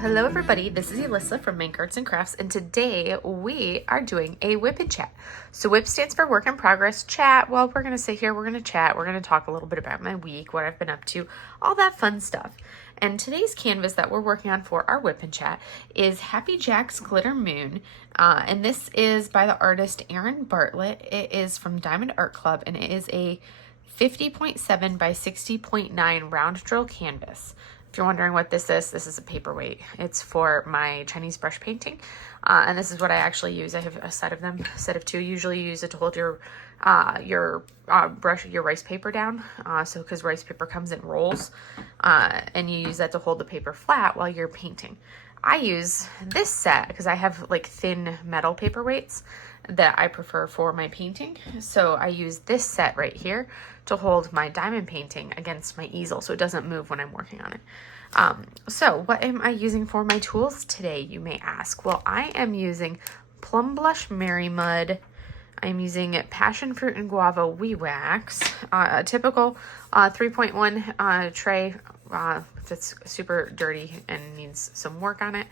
Hello everybody, this is Alyssa from Make Arts and Crafts, and today we are doing a WIP and chat. So WIP stands for work in progress. Chat, well, we're going to sit here, we're going to chat, we're going to talk a little bit about my week, what I've been up to, all that fun stuff. And today's canvas that we're working on for our WIP and chat is Happy Jack's Glitter Moon, and this is by the artist Aaron Bartlett. It is from Diamond Art Club, and it is a 50.7 by 60.9 round drill canvas. If you're wondering what this is a paperweight. It's for my Chinese brush painting. And this is what I actually use. I have a set of them, a set of two. Usually you use it to hold your rice paper down. So because rice paper comes in rolls, and you use that to hold the paper flat while you're painting. I use this set because I have like thin metal paperweights that I prefer for my painting. So I use this set right here to hold my diamond painting against my easel so it doesn't move when I'm working on it. So what am I using for my tools today, you may ask? Well, I am using Plum Blush Mary Mud. I'm using Passion Fruit and Guava Wee Wax, a typical 3.1 tray that's super dirty and needs some work on it.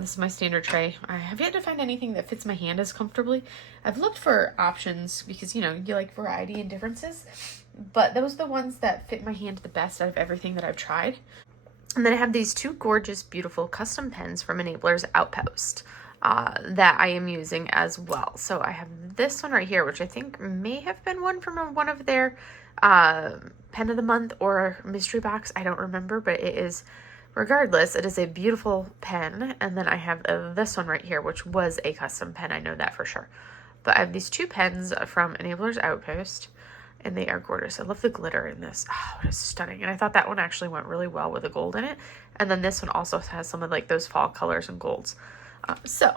This is my standard tray. I have yet to find anything that fits my hand as comfortably. I've looked for options because, you like variety and differences, but those are the ones that fit my hand the best out of everything that I've tried. And then I have these two gorgeous, beautiful custom pens from Enabler's Outpost that I am using as well. So I have this one right here, which I think may have been one from one of their pen of the month or mystery box. I don't remember, but it is, regardless, it is a beautiful pen. And then I have this one right here, which was a custom pen. I know that for sure. But I have these two pens from Enabler's Outpost, and they are gorgeous. I love the glitter in this. Oh, it is stunning. And I thought that one actually went really well with the gold in it. And then this one also has some of like those fall colors and golds. So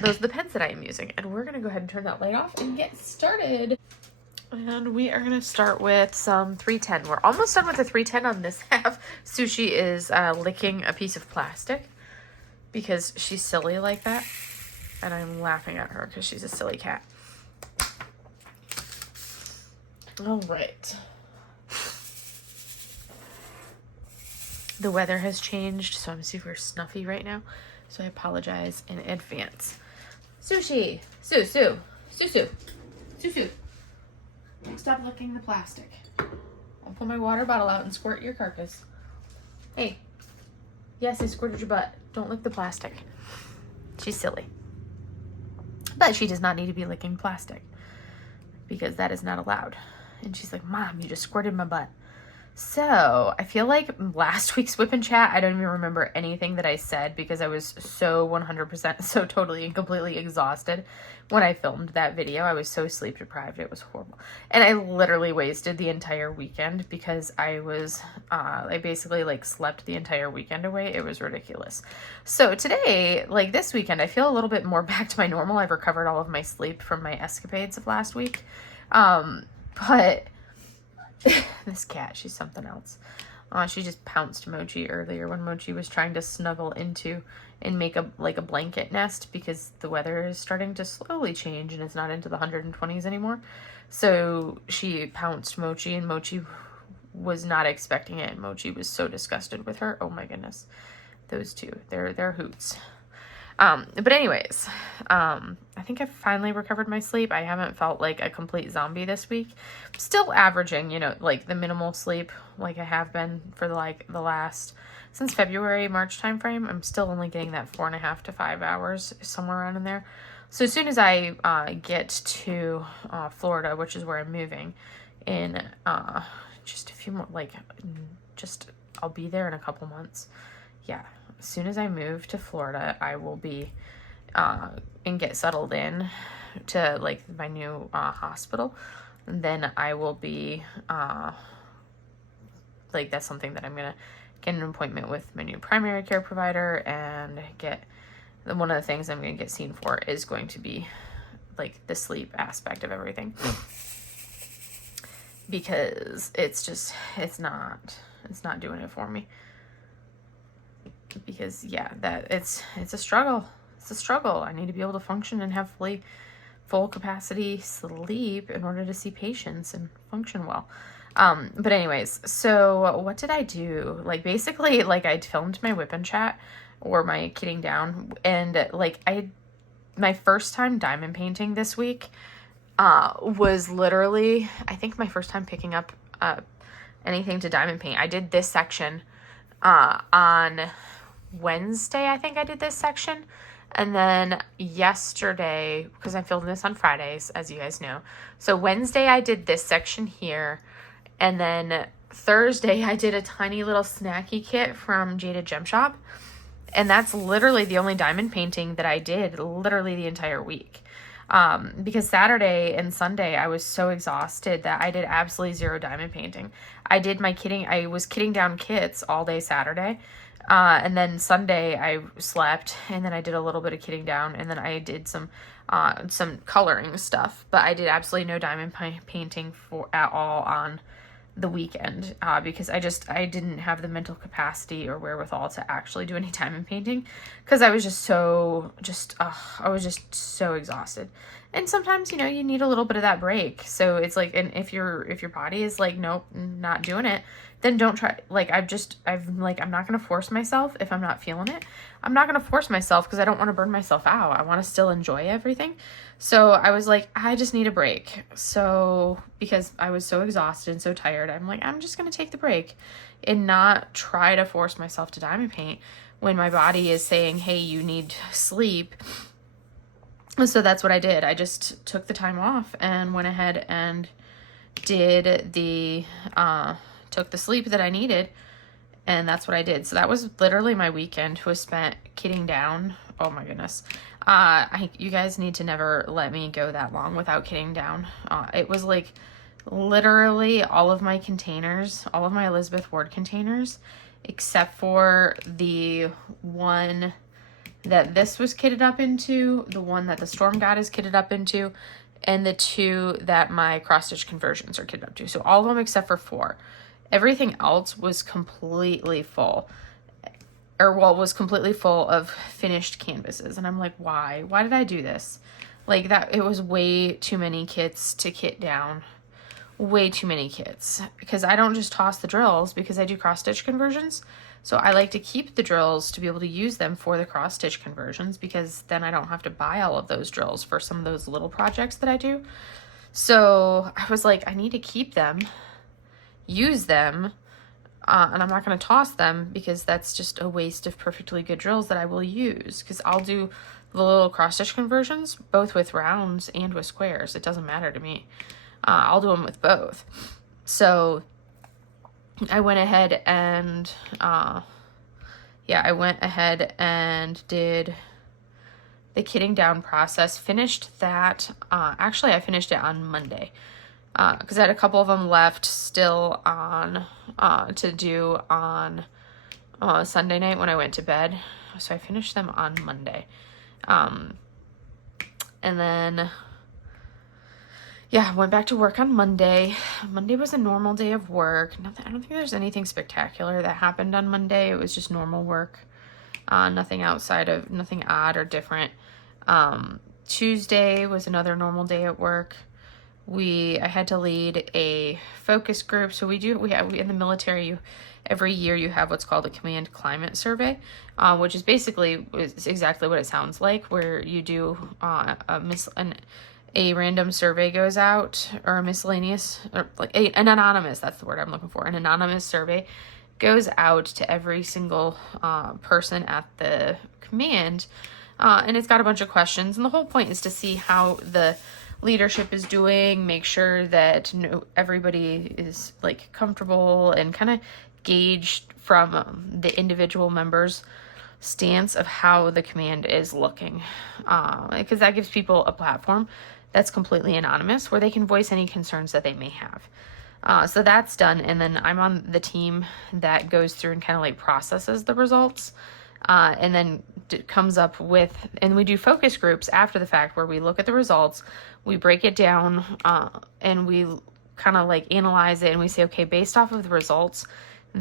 those are the pens that I am using. And we're going to go ahead and turn that light off and get started. And we are going to start with some 310. We're almost done with the 310 on this half. Sushi is licking a piece of plastic because she's silly like that. And I'm laughing at her because she's a silly cat. All right. The weather has changed, so I'm super snuffy right now. So I apologize in advance. Sushi! Sue! Stop licking the plastic. I'll pull my water bottle out and squirt your carcass. Hey. Yes, I squirted your butt. Don't lick the plastic. She's silly. But she does not need to be licking plastic because that is not allowed. And she's like, Mom, you just squirted my butt. So I feel like last week's WIP and chat, I don't even remember anything that I said because I was so 100%, so totally and completely exhausted when I filmed that video. I was so sleep deprived. It was horrible. And I literally wasted the entire weekend because I basically like slept the entire weekend away. It was ridiculous. So today, like this weekend, I feel a little bit more back to my normal. I've recovered all of my sleep from my escapades of last week. But this cat, she's something else. She just pounced Mochi earlier when Mochi was trying to snuggle into and make a blanket nest because the weather is starting to slowly change and it's not into the 120s anymore. So she pounced Mochi and Mochi was not expecting it. Mochi was so disgusted with her. Oh my goodness. Those two, they're hoots. But anyways, I think I've finally recovered my sleep. I haven't felt like a complete zombie this week. Still averaging, like the minimal sleep like I have been for the last, since February, March timeframe. I'm still only getting that 4.5 to 5 hours, somewhere around in there. So as soon as I get to Florida, which is where I'm moving in just a few more, I'll be there in a couple months. Yeah. As soon as I move to Florida, I will be and get settled in to like my new hospital. And then I will be that's something that I'm gonna get an appointment with my new primary care provider and get. One of the things I'm gonna get seen for is going to be like the sleep aspect of everything because it's not doing it for me. Because it's a struggle. It's a struggle. I need to be able to function and have full capacity sleep in order to see patients and function well. But anyways, so what did I do? Basically, I filmed my WIP and chat or my kitting down. And like my first time diamond painting this week was literally, I think, my first time picking up anything to diamond paint. I did this section on Wednesday. I think I did this section. And then yesterday, because I'm filming this on Fridays, as you guys know. So Wednesday I did this section here. And then Thursday I did a tiny little snacky kit from Jaded Gem Shop. And that's literally the only diamond painting that I did literally the entire week. Because Saturday and Sunday I was so exhausted that I did absolutely zero diamond painting. I was kitting down kits all day Saturday. And then Sunday I slept, and then I did a little bit of kitting down, and then I did some coloring stuff, but I did absolutely no diamond painting at all on the weekend, because I didn't have the mental capacity or wherewithal to actually do any diamond painting, because I was I was just so exhausted. And sometimes, you need a little bit of that break. So it's like, and if your body is like, nope, not doing it, then don't try. Like, I'm not going to force myself if I'm not feeling it. I'm not going to force myself because I don't want to burn myself out. I want to still enjoy everything. So I was like, I just need a break. So because I was so exhausted and so tired, I'm like, I'm just going to take the break and not try to force myself to diamond paint when my body is saying, hey, you need sleep. So that's what I did. I just took the time off and went ahead and did took the sleep that I needed, and that's what I did. So that was literally my weekend, was spent kitting down. Oh my goodness. You guys need to never let me go that long without kitting down. It was like literally all of my containers, all of my Elizabeth Ward containers, except for the one that this was kitted up into, the one that the Storm God is kitted up into, and the two that my cross-stitch conversions are kitted up to. So all of them except for 4. Everything else was completely full. Was completely full of finished canvases. And I'm like, why? Why did I do this? Like, that, it was way too many kits to kit down. Way too many kits. Because I don't just toss the drills, because I do cross-stitch conversions. So I like to keep the drills to be able to use them for the cross-stitch conversions, because then I don't have to buy all of those drills for some of those little projects that I do. So I was like, I need to keep them, use them, and I'm not going to toss them, because that's just a waste of perfectly good drills that I will use, because I'll do the little cross-stitch conversions both with rounds and with squares. It doesn't matter to me. I'll do them with both. So I went ahead and did the kitting down process, finished that. Actually, I finished it on Monday, because I had a couple of them left still on to do on Sunday night when I went to bed. So I finished them on Monday. And then, yeah, went back to work on Monday. Monday was a normal day of work. I don't think there's anything spectacular that happened on Monday. It was just normal work. Nothing odd or different. Tuesday was another normal day at work. I had to lead a focus group. So we in the military, every year you have what's called a command climate survey, which is basically exactly what it sounds like, where you do a random survey goes out, or a miscellaneous, or like an anonymous, that's the word I'm looking for. An anonymous survey goes out to every single person at the command, and it's got a bunch of questions, and the whole point is to see how the leadership is doing, make sure that everybody is like comfortable, and kind of gauge from the individual members' stance of how the command is looking, because that gives people a platform that's completely anonymous where they can voice any concerns that they may have. So that's done, and then I'm on the team that goes through and kind of like processes the results, and then comes up with, and we do focus groups after the fact where we look at the results, we break it down, and we kind of like analyze it, and we say, okay, based off of the results,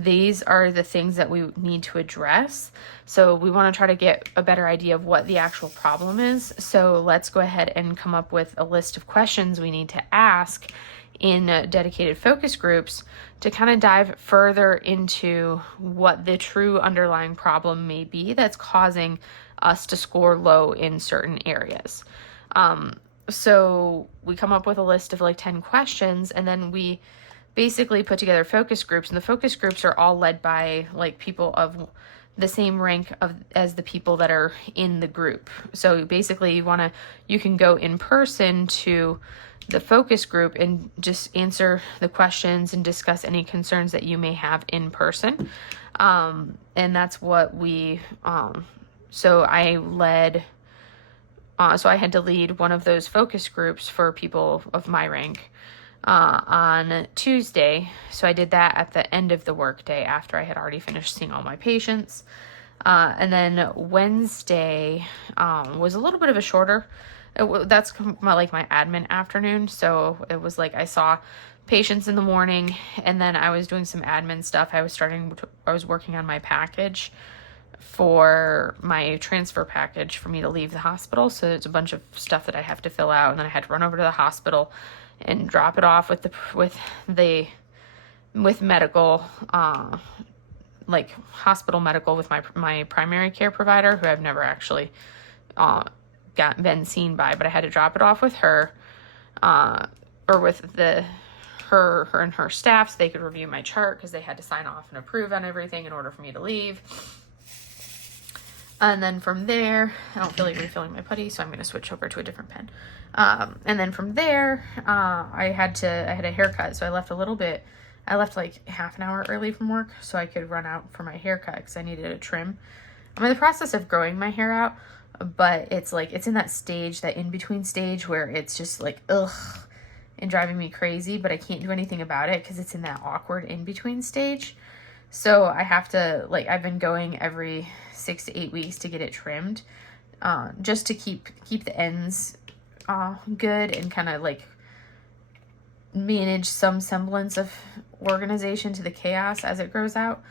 these are the things that we need to address. So we want to try to get a better idea of what the actual problem is. So let's go ahead and come up with a list of questions we need to ask in dedicated focus groups to kind of dive further into what the true underlying problem may be that's causing us to score low in certain areas. So we come up with a list of like 10 questions, and then we basically put together focus groups, and the focus groups are all led by like people of the same rank as the people that are in the group. So basically you can go in person to the focus group and just answer the questions and discuss any concerns that you may have in person. And that's what so I had to lead one of those focus groups for people of my rank on Tuesday. So I did that at the end of the workday after I had already finished seeing all my patients. And then Wednesday was a little bit of a shorter. That's my admin afternoon. So it was like I saw patients in the morning, and then I was doing some admin stuff. I was working on my package for my transfer package for me to leave the hospital. So there's a bunch of stuff that I have to fill out, and then I had to run over to the hospital and drop it off with medical, like hospital medical with my primary care provider, who I've never actually been seen by, but I had to drop it off with her, or with her and her staff, so they could review my chart, because they had to sign off and approve on everything in order for me to leave. And then from there, I don't feel like refilling my putty, so I'm going to switch over to a different pen. And then from there, I had a haircut, so I left like half an hour early from work so I could run out for my haircut because I needed a trim. I'm in the process of growing my hair out, but it's in that stage, that in-between stage where it's just like, ugh, and driving me crazy, but I can't do anything about it because it's in that awkward in-between stage. So I have to, I've been going every 6 to 8 weeks to get it trimmed, just to keep the ends good and kind of manage some semblance of organization to the chaos as it grows out.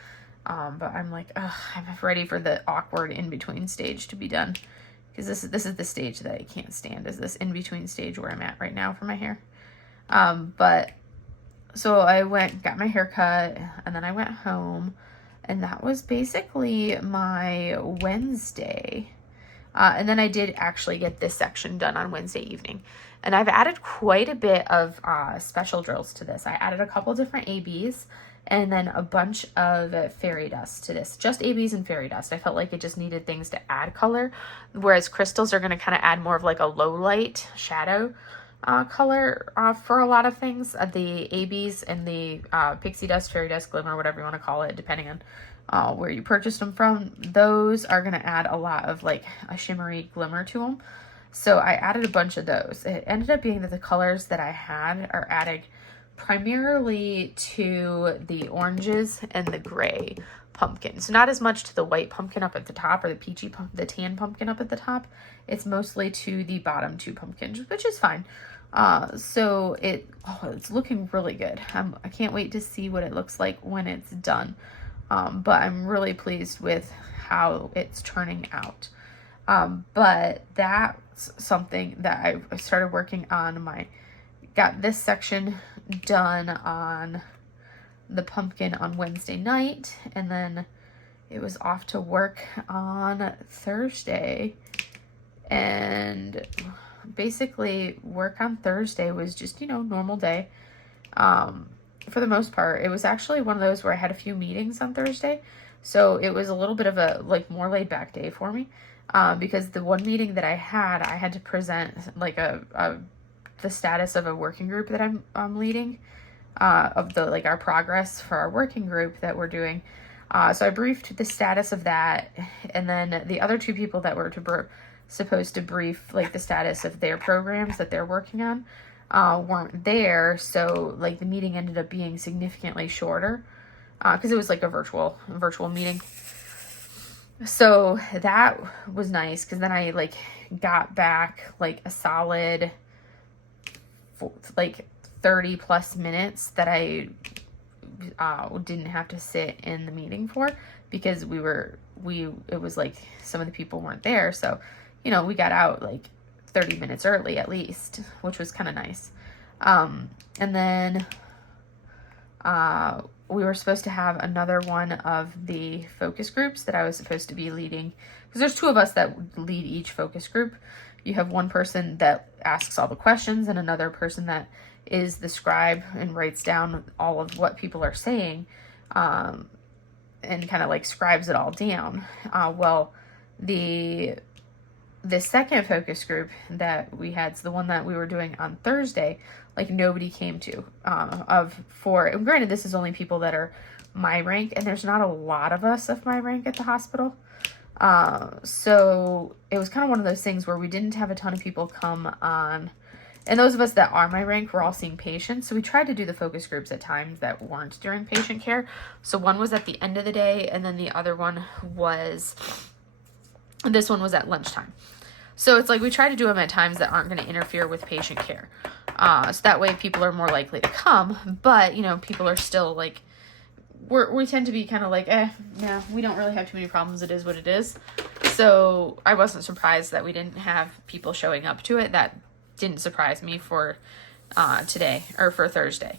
But I'm I'm ready for the awkward in-between stage to be done, because this is the stage that I can't stand, is this in-between stage where I'm at right now for my hair. So I got my hair cut, and then I went home, and that was basically my Wednesday. And then I did actually get this section done on Wednesday evening. And I've added quite a bit of special drills to this. I added a couple different ABs and then a bunch of fairy dust to this. Just ABs and fairy dust. I felt like it just needed things to add color, whereas crystals are going to kind of add more of like a low light shadow color for a lot of things. The ABs and the pixie dust, fairy dust, glimmer, whatever you want to call it, depending on where you purchased them from, those are going to add a lot of like a shimmery glimmer to them. So I added a bunch of those. It ended up being that the colors that I had are added primarily to the oranges and the gray pumpkin. So not as much to the white pumpkin up at the top, or the tan pumpkin up at the top. It's mostly to the bottom two pumpkins, which is fine. So it's looking really good. I can't wait to see what it looks like when it's done. But I'm really pleased with how it's turning out. But that's something that I started working on. Got this section done on the pumpkin on Wednesday night, and then it was off to work on Thursday. And basically work on Thursday was just, normal day. For the most part, it was actually one of those where I had a few meetings on Thursday. So it was a little bit of a more laid back day for me. Because the one meeting that I had to present the status of a working group that I'm leading, of our progress for our working group that we're doing. So I briefed the status of that, and then the other two people that were supposed to brief the status of their programs that they're working on weren't there. So the meeting ended up being significantly shorter because it was a virtual meeting. So that was nice, because then I got back a solid 30 plus minutes that I didn't have to sit in the meeting for, because it was like some of the people weren't there. So, you know, we got out like 30 minutes early at least, which was kind of nice. And then we were supposed to have another one of the focus groups that I was supposed to be leading, because there's 2 of us that lead each focus group. You have one person that asks all the questions and another person that is the scribe and writes down all of what people are saying, and kind of like scribes it all down. Well, the second focus group that we had, so the one that we were doing on Thursday, like nobody came to, and granted, this is only people that are my rank, and there's not a lot of us of my rank at the hospital. So it was kind of one of those things where we didn't have a ton of people come on, and those of us that are my rank were all seeing patients. So we tried to do the focus groups at times that weren't during patient care. So one was at the end of the day, and then the other one was, this one was at lunchtime. So it's like we try to do them at times that aren't going to interfere with patient care. So that way people are more likely to come, but, you know, people are still like, we tend to be kind of like, no, we don't really have too many problems. It is what it is. So I wasn't surprised that we didn't have people showing up to it. That didn't surprise me for today, or for Thursday.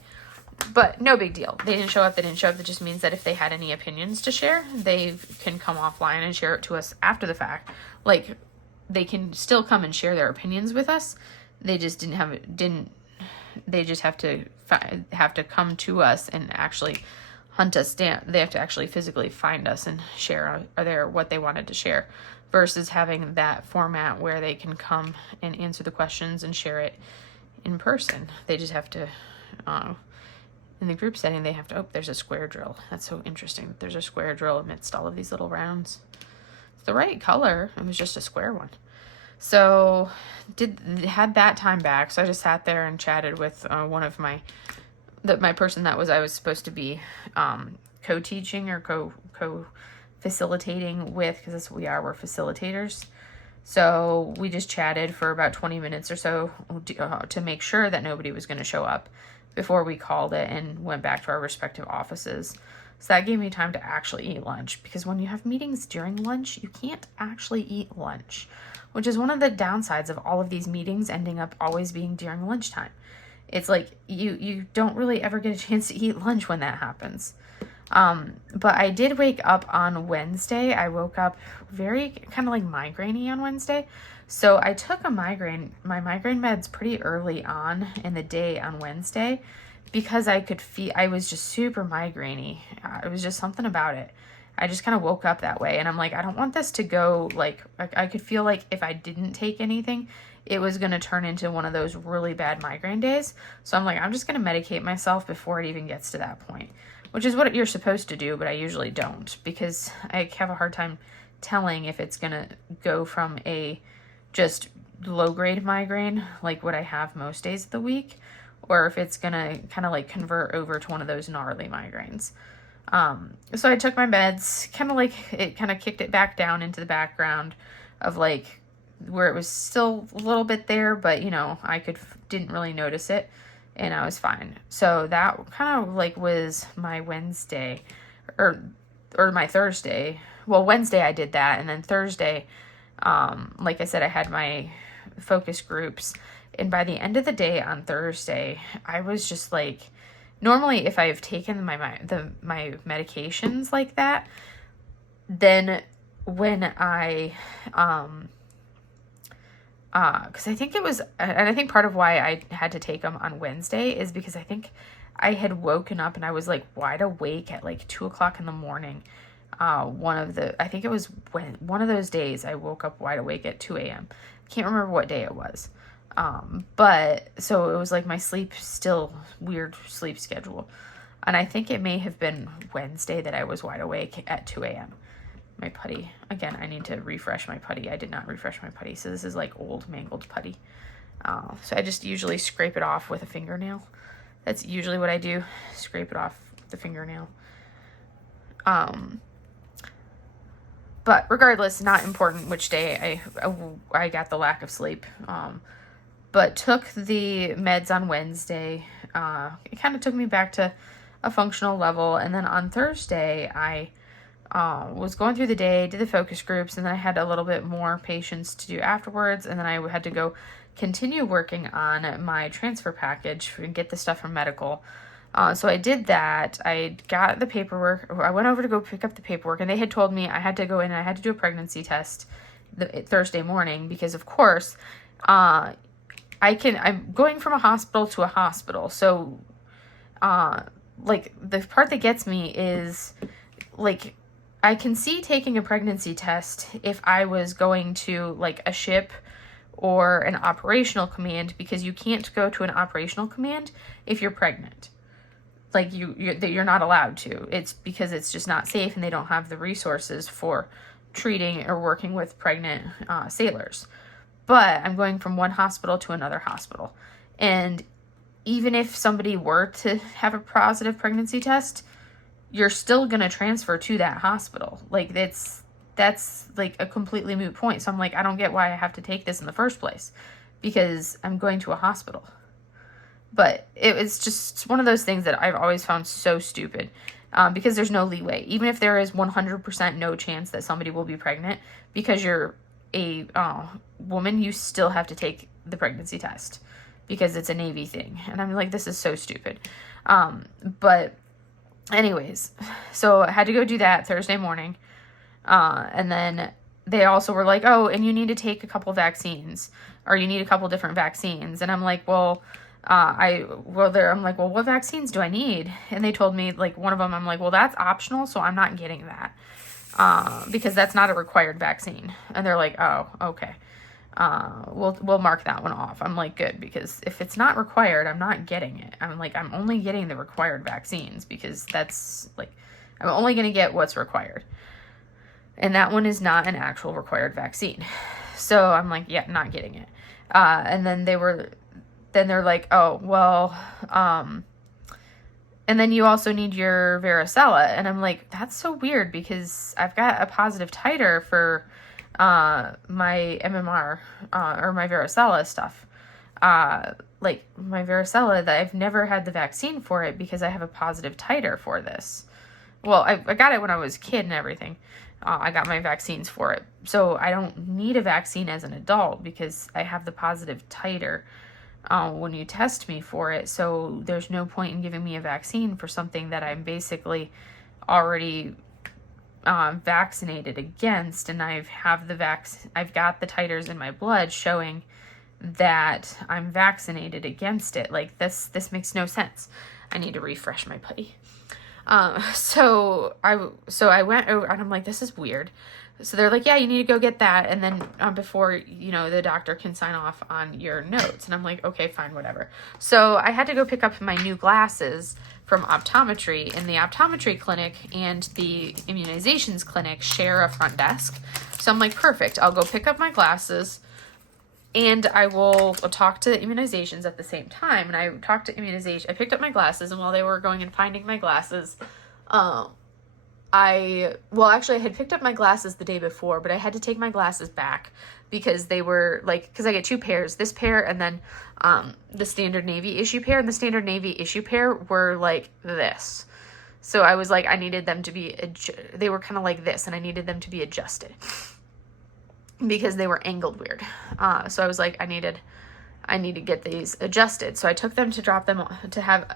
But no big deal. They didn't show up. That just means that if they had any opinions to share, they can come offline and share it to us after the fact. Like, they can still come and share their opinions with us. They just they just have to come to us and actually hunt us down. They have to actually physically find us and share what they wanted to share, versus having that format where they can come and answer the questions and share it in person. They just have to, in the group setting, they have to, there's a square drill. That's so interesting. There's a square drill amidst all of these little rounds. It's the right color. It was just a square one. So had that time back. So I just sat there and chatted with one of my person that I was supposed to be co-teaching or co-facilitating with, because that's what we are. We're facilitators. So we just chatted for about 20 minutes or so to make sure that nobody was going to show up before we called it and went back to our respective offices. So that gave me time to actually eat lunch, because when you have meetings during lunch, you can't actually eat lunch, which is one of the downsides of all of these meetings ending up always being during lunchtime. It's like you don't really ever get a chance to eat lunch when that happens. But I did wake up on Wednesday. I woke up very kind of like migraine-y on Wednesday. So I took my migraine meds pretty early on in the day on Wednesday, because I was just super migraine-y. It was just something about it. I just kind of woke up that way, and I'm like, I don't want this to go, like I could feel like if I didn't take anything, it was going to turn into one of those really bad migraine days. So I'm like, I'm just going to medicate myself before it even gets to that point, which is what you're supposed to do, but I usually don't, because I have a hard time telling if it's going to go from a just low-grade migraine, like what I have most days of the week, or if it's going to kind of like convert over to one of those gnarly migraines. So I took my meds, it kind of kicked it back down into the background of like where it was still a little bit there, but you know, didn't really notice it, and I was fine. So that kind of like was my Wednesday or my Thursday. Well, Wednesday I did that, and then Thursday, like I said, I had my focus groups, and by the end of the day on Thursday, I was just like, normally if I've taken my medications like that, then when I, because I think it was, and I think part of why I had to take them on Wednesday is because I think I had woken up and I was like wide awake at like 2:00 in the morning. I think it was one of those days I woke up wide awake at 2 a.m. Can't remember what day it was. But so it was like my weird sleep schedule. And I think it may have been Wednesday that I was wide awake at 2 a.m. My putty, again, I need to refresh my putty. I did not refresh my putty. So this is like old mangled putty. So I just usually scrape it off with a fingernail. That's usually what I do. Scrape it off with the fingernail. But regardless, not important which day I got the lack of sleep. But took the meds on Wednesday. It kind of took me back to a functional level. And then on Thursday, I was going through the day, did the focus groups, and then I had a little bit more patients to do afterwards. And then I had to go continue working on my transfer package and get the stuff from medical. So I did that. I got the paperwork. I went over to go pick up the paperwork, and they had told me I had to go in and I had to do a pregnancy test Thursday morning because, of course, I'm going from a hospital to a hospital. So, like, the part that gets me is, like, I can see taking a pregnancy test if I was going to, like, a ship or an operational command, because you can't go to an operational command if you're pregnant. Like, you're not allowed to. It's because it's just not safe, and they don't have the resources for treating or working with pregnant sailors. But I'm going from one hospital to another hospital. And even if somebody were to have a positive pregnancy test, you're still going to transfer to that hospital. Like, that's like a completely moot point. So I'm like, I don't get why I have to take this in the first place, because I'm going to a hospital. But it's just one of those things that I've always found so stupid, because there's no leeway. Even if there is 100% no chance that somebody will be pregnant, because you're a woman, you still have to take the pregnancy test because it's a Navy thing. And I'm like, this is so stupid. But anyways, so I had to go do that Thursday morning. And then they also were like, oh, and you need to take a couple vaccines, or you need a couple different vaccines. And I'm like, well, I'm like, well, what vaccines do I need? And they told me, like, one of them, I'm like, well, that's optional, so I'm not getting that, because that's not a required vaccine. And they're like, oh, okay. We'll mark that one off. I'm like, good, because if it's not required, I'm not getting it. I'm like, I'm only getting the required vaccines, because that's, like, I'm only going to get what's required. And that one is not an actual required vaccine. So I'm like, yeah, not getting it. And then they're like, oh, well, and then you also need your varicella. And I'm like, that's so weird, because I've got a positive titer for my MMR, or my varicella stuff. Like, my varicella, that I've never had the vaccine for it because I have a positive titer for this. Well, I got it when I was a kid and everything. I got my vaccines for it. So I don't need a vaccine as an adult because I have the positive titer when you test me for it. So there's no point in giving me a vaccine for something that I'm basically already vaccinated against. And I've got the titers in my blood showing that I'm vaccinated against it. Like, this makes no sense. I need to refresh my putty. So I went over and I'm like, this is weird. So they're like, yeah, you need to go get that. And then before, the doctor can sign off on your notes. And I'm like, okay, fine, whatever. So I had to go pick up my new glasses from optometry, and the optometry clinic and the immunizations clinic share a front desk. So I'm like, perfect. I'll go pick up my glasses and I will talk to immunizations at the same time. And I talked to immunization. I picked up my glasses, and while they were going and finding my glasses, I had picked up my glasses the day before, but I had to take my glasses back because they were because I get two pairs, this pair and then the standard Navy issue pair, and the standard Navy issue pair were like this. So I was like, I needed them to be, they were kind of like this, and I needed them to be adjusted because they were angled weird. So I was like, I need to get these adjusted. So I took them to drop them to have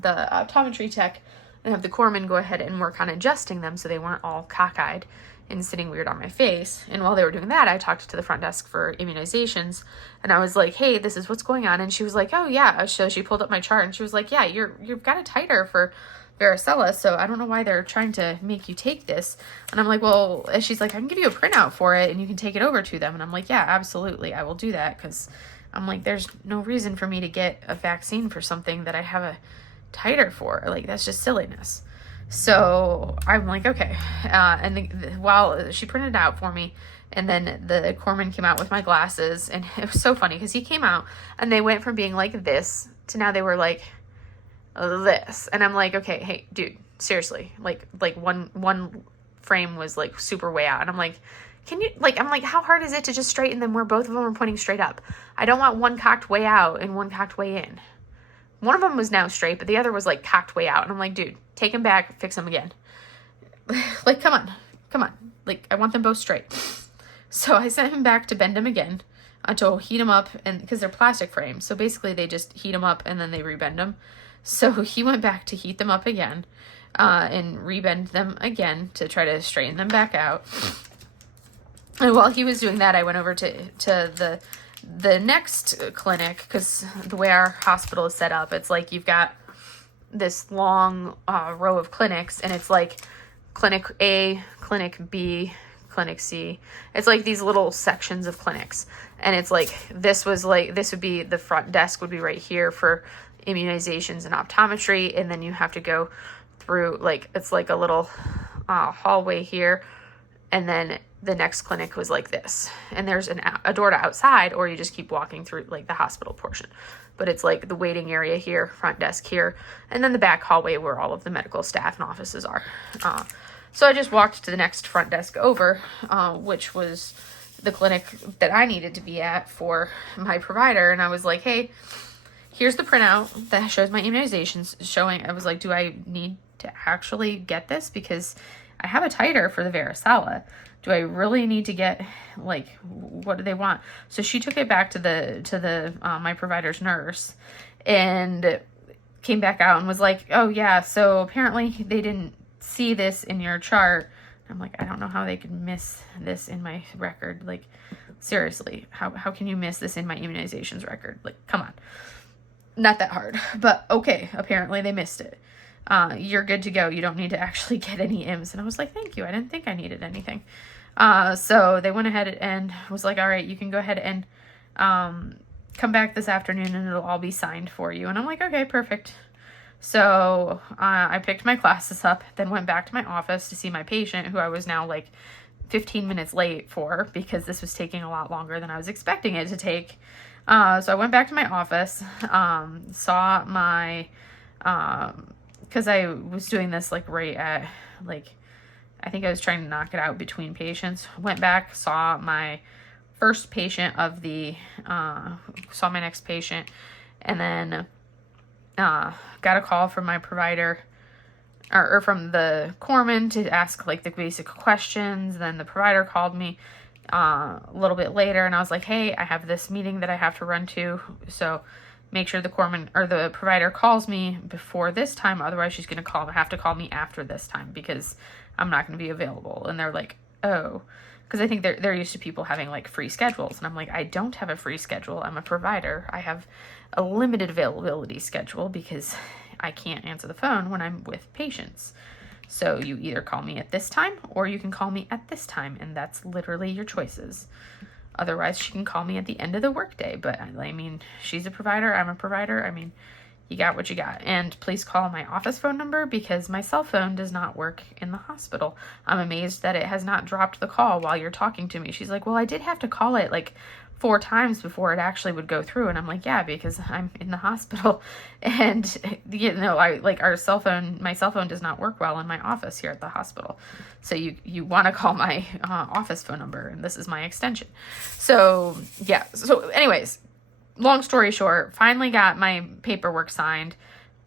the optometry tech and have the corpsman go ahead and work on adjusting them so they weren't all cockeyed and sitting weird on my face. And while they were doing that, I talked to the front desk for immunizations, and I was like, hey, this is what's going on. And she was like, oh yeah. So she pulled up my chart and she was like, yeah, you've got a titer for varicella, so I don't know why they're trying to make you take this. And I'm like, well, and she's like, I can give you a printout for it and you can take it over to them. And I'm like, yeah, absolutely, I will do that, because I'm like, there's no reason for me to get a vaccine for something that I have a titer for. Like, that's just silliness. So I'm like, okay. And while she printed it out for me, and then the corpsman came out with my glasses, and it was so funny because he came out and they went from being like this to now they were like this. And I'm like, okay, hey, dude, seriously, like one frame was like super way out, and I'm like, can you, like, I'm like, how hard is it to just straighten them where both of them are pointing straight up? I don't want one cocked way out and one cocked way in. One of them was now straight, but the other was like cocked way out. And I'm like, dude, take him back, fix him again. Like, come on. Like, I want them both straight. So I sent him back to bend them again, to heat them up, and because they're plastic frames. So basically they just heat them up and then they rebend them. So he went back to heat them up again, and rebend them again to try to straighten them back out. And while he was doing that, I went over to the next clinic, because the way our hospital is set up, it's like you've got this long row of clinics, and it's like clinic A, clinic B, clinic C. It's like these little sections of clinics, and it's like this would be the front desk would be right here for immunizations and optometry, and then you have to go through, like, it's like a little hallway here, and then the next clinic was like this, and there's a door to outside, or you just keep walking through like the hospital portion. But it's like the waiting area here, front desk here, and then the back hallway where all of the medical staff and offices are. So I just walked to the next front desk over, which was the clinic that I needed to be at for my provider. And I was like, hey, here's the printout that shows my immunizations showing. I was like, do I need to actually get this? Because I have a titer for the varicella. Do I really need to get, like, what do they want? So she took it back to the my provider's nurse, and came back out and was like, oh yeah, so apparently they didn't see this in your chart. I'm like, I don't know how they could miss this in my record. Like, seriously, how can you miss this in my immunizations record? Like, come on. Not that hard, but okay, apparently they missed it. You're good to go. You don't need to actually get any IMS. And I was like, thank you. I didn't think I needed anything. So they went ahead and was like, all right, you can go ahead and come back this afternoon and it'll all be signed for you. And I'm like, okay, perfect. So I picked my classes up, then went back to my office to see my patient, who I was now like 15 minutes late for, because this was taking a lot longer than I was expecting it to take. So I went back to my office, saw my, because I was doing this like right at, like, I think I was trying to knock it out between patients. Went back, saw my first patient of the, saw my next patient, and then got a call from my provider, or from the corpsman, to ask like the basic questions. Then the provider called me a little bit later, and I was like, hey, I have this meeting that I have to run to, so make sure the corpsman or the provider calls me before this time, otherwise she's going to have to call me after this time, because I'm not going to be available. And they're like, oh, because I think they're used to people having like free schedules, and I'm like, I don't have a free schedule. I'm a provider. I have a limited availability schedule because I can't answer the phone when I'm with patients. So you either call me at this time or you can call me at this time, and that's literally your choices. Otherwise, she can call me at the end of the workday. But I mean, she's a provider, I'm a provider. I mean, you got what you got. And please call my office phone number, because my cell phone does not work in the hospital. I'm amazed that it has not dropped the call while you're talking to me. She's like, well, I did have to call it like 4 times before it actually would go through. And I'm like, yeah, because I'm in the hospital, and you know, I like my cell phone does not work well in my office here at the hospital. So you want to call my office phone number, and this is my extension. So yeah. So anyways, long story short, finally got my paperwork signed,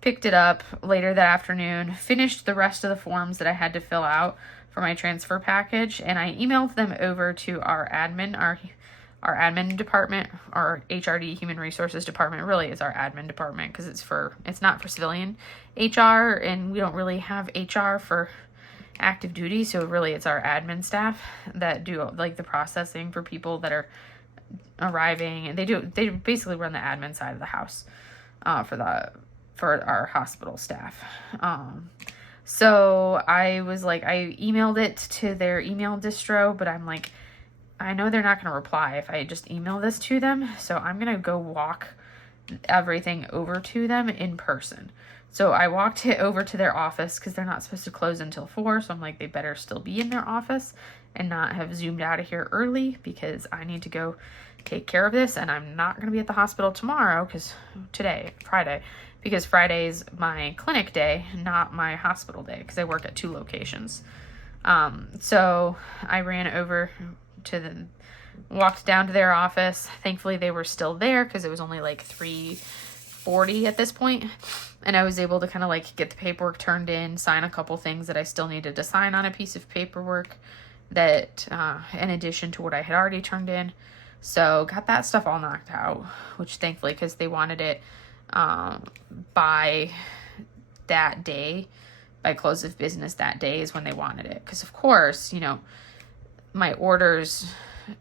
picked it up later that afternoon, finished the rest of the forms that I had to fill out for my transfer package, and I emailed them over to our admin, our admin department, our HRD, Human Resources Department. Really is our admin department, because it's not for civilian HR, and we don't really have HR for active duty. So really it's our admin staff that do like the processing for people that are arriving, and they basically run the admin side of the house for our hospital staff. So I was like, I emailed it to their email distro, but I'm like, I know they're not going to reply if I just email this to them. So I'm going to go walk everything over to them in person. So I walked it over to their office, because they're not supposed to close until 4. So I'm like, they better still be in their office and not have zoomed out of here early, because I need to go take care of this. And I'm not going to be at the hospital tomorrow, Friday, because Friday's my clinic day, not my hospital day, because I work at 2 locations. So I ran over walked down to their office. Thankfully they were still there, because it was only like 3 40 at this point, and I was able to kind of like get the paperwork turned in, sign a couple things that I still needed to sign on a piece of paperwork that in addition to what I had already turned in. So got that stuff all knocked out, which thankfully, because they wanted it by that day, by close of business that day is when they wanted it. Because of course, you know, my orders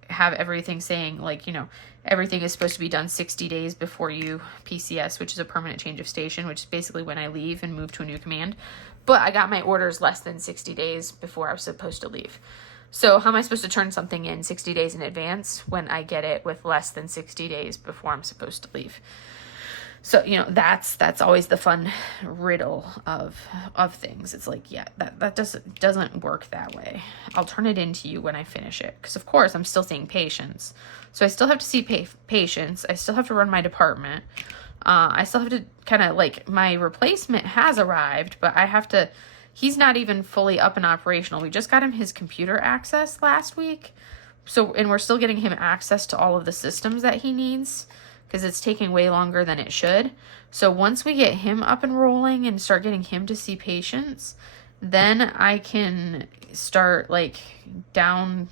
have everything saying like, you know, everything is supposed to be done 60 days before you PCS, which is a permanent change of station, which is basically when I leave and move to a new command. But I got my orders less than 60 days before I was supposed to leave. So how am I supposed to turn something in 60 days in advance when I get it with less than 60 days before I'm supposed to leave? So, you know, that's always the fun riddle of things. It's like, yeah, that doesn't work that way. I'll turn it into you when I finish it. Because, of course, I'm still seeing patients. So I still have to see patients. I still have to run my department. I still have to kind of, like, my replacement has arrived, but I have to, he's not even fully up and operational. We just got him his computer access last week. So, and we're still getting him access to all of the systems that he needs, because it's taking way longer than it should. So once we get him up and rolling and start getting him to see patients, then I can start like downgrading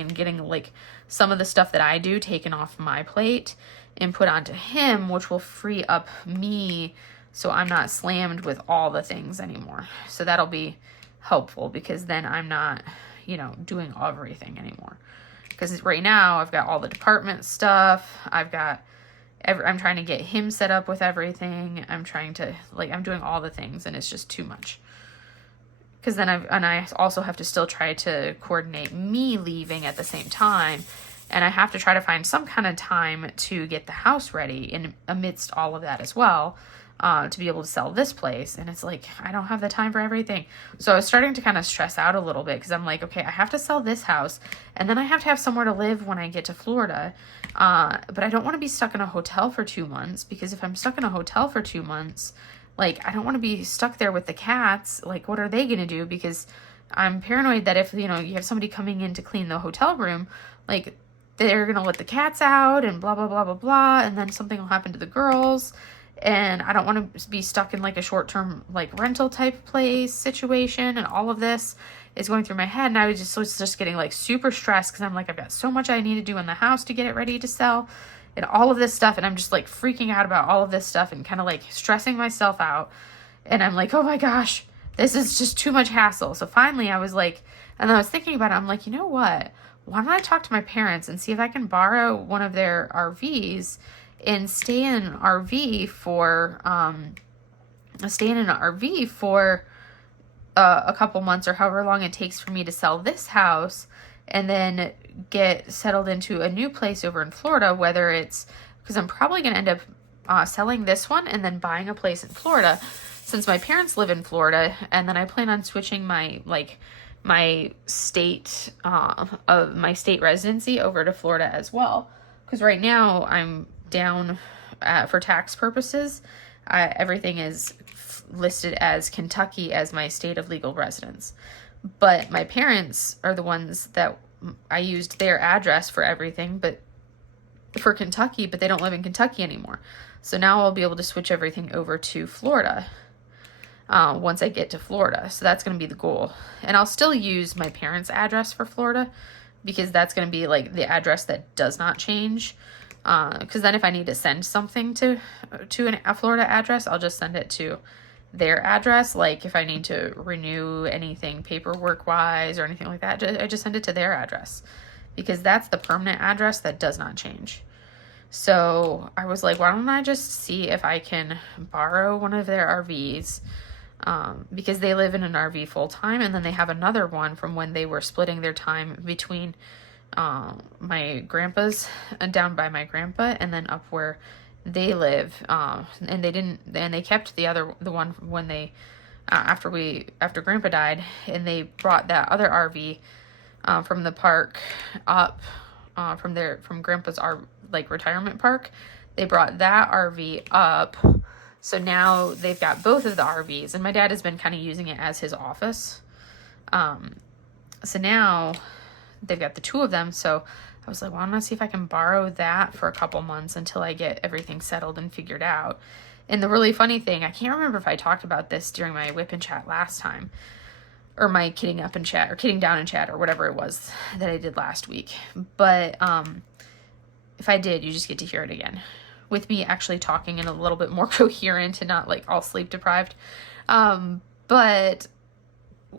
and getting like some of the stuff that I do taken off my plate and put onto him, which will free up me so I'm not slammed with all the things anymore. So that'll be helpful, because then I'm not, you know, doing everything anymore. Because right now I've got all the department stuff. I'm trying to get him set up with everything. I'm trying to, like, I'm doing all the things, and it's just too much. Because then I also have to still try to coordinate me leaving at the same time. And I have to try to find some kind of time to get the house ready in amidst all of that as well, to be able to sell this place. And it's like, I don't have the time for everything. So I was starting to kind of stress out a little bit, because I'm like, okay, I have to sell this house, and then I have to have somewhere to live when I get to Florida. But I don't want to be stuck in a hotel for 2 months, because if I'm stuck in a hotel for 2 months, like, I don't want to be stuck there with the cats. Like, what are they going to do? Because I'm paranoid that if, you know, you have somebody coming in to clean the hotel room, like, they're going to let the cats out and blah, blah, blah, blah, blah. And then something will happen to the girls. And I don't want to be stuck in like a short-term like rental type place situation, and all of this is going through my head. And I was just getting like super stressed, because I'm like, I've got so much I need to do in the house to get it ready to sell and all of this stuff. And I'm just like freaking out about all of this stuff and kind of like stressing myself out. And I'm like, oh my gosh, this is just too much hassle. So finally I was like, and I was thinking about it. I'm like, you know what? Why don't I talk to my parents and see if I can borrow one of their RVs and stay in an RV for a couple months, or however long it takes for me to sell this house, and then get settled into a new place over in Florida, whether it's, because I'm probably going to end up selling this one and then buying a place in Florida, since my parents live in Florida, and then I plan on switching my state residency over to Florida as well, because right now I'm down for tax purposes. Everything is listed as Kentucky as my state of legal residence, but my parents are the ones that I used their address for everything, but for Kentucky, but they don't live in Kentucky anymore. So now I'll be able to switch everything over to Florida once I get to Florida. So that's going to be the goal. And I'll still use my parents' address for Florida, because that's going to be like the address that does not change. Because then if I need to send something to a Florida address, I'll just send it to their address. Like if I need to renew anything paperwork wise or anything like that, I just send it to their address, because that's the permanent address that does not change. So I was like, why don't I just see if I can borrow one of their RVs, because they live in an RV full time, and then they have another one from when they were splitting their time between my grandpa's, down by my grandpa, and then up where they live, and they kept the one when they after grandpa died, and they brought that other RV from the park up, from grandpa's retirement park. They brought that RV up, so now they've got both of the RVs, and my dad has been kind of using it as his office. So now they've got the two of them, so I was like, well, I'm gonna see if I can borrow that for a couple months until I get everything settled and figured out. And the really funny thing, I can't remember if I talked about this during my WIP and chat last time, or my kidding up and chat, or kidding down and chat, or whatever it was that I did last week. But if I did, you just get to hear it again with me actually talking and a little bit more coherent and not like all sleep deprived. But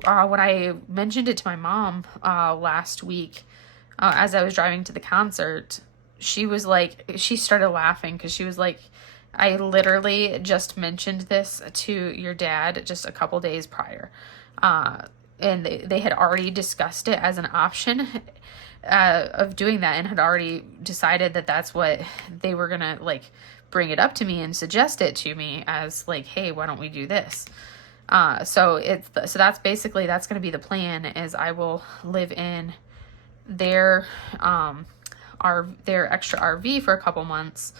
when I mentioned it to my mom last week, as I was driving to the concert, she was like, she started laughing because she was like, I literally just mentioned this to your dad just a couple days prior. And they had already discussed it as an option of doing that, and had already decided that that's what they were gonna like bring it up to me and suggest it to me as like, hey, why don't we do this? So that's basically, that's gonna be the plan, is I will live in their extra RV for a couple months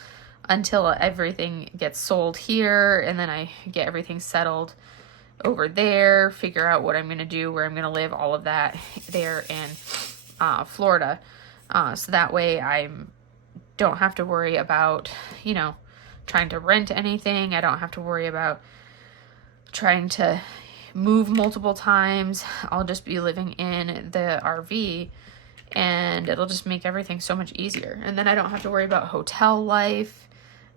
until everything gets sold here, and then I get everything settled over there, figure out what I'm going to do, where I'm going to live, all of that there in Florida. So that way I don't have to worry about, trying to rent anything. I don't have to worry about trying to move multiple times. I'll just be living in the RV, and it'll just make everything so much easier. And then I don't have to worry about hotel life,